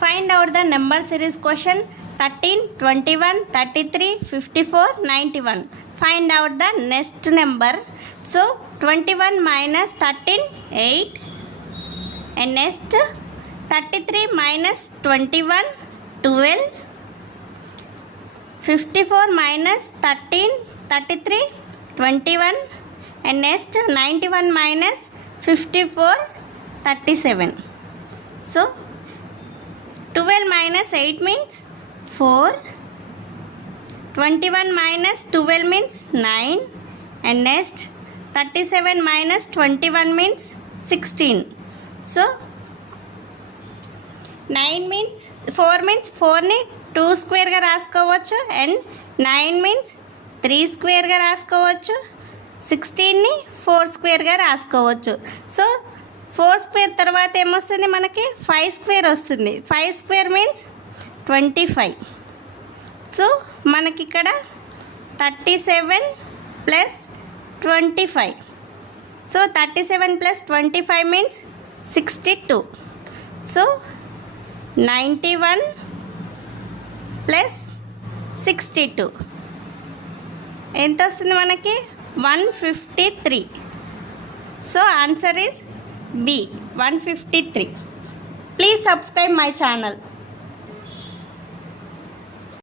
Find out the number series question 13, 21, 33, 54, 91. Find out the next number. So 21 minus 13, 8. And next 33 minus 21, 12. 54 minus 13, 33, 21. And next 91 minus 54, 37. So 12 minus 8 means 4. 21 minus 12 means 9. And next 37 minus 21 means 16. So 9 means 4 means 4 ni 2 square గా రాసుకోవచ్చు. And 9 means 3 square గా రాసుకోవచ్చు. 16 ని 4 square గా రాసుకోవచ్చు. So 4 square తర్వాత ఏమొస్తుంది మనకి 5 square వస్తుంది. 5 square means 25. సో మనకి ఇక్కడ 37 plus 25. So 37 plus 25 means 62. So 91 plus 62 ఎంత వస్తుంది మనకి 153. So answer is B 153. Please subscribe my channel.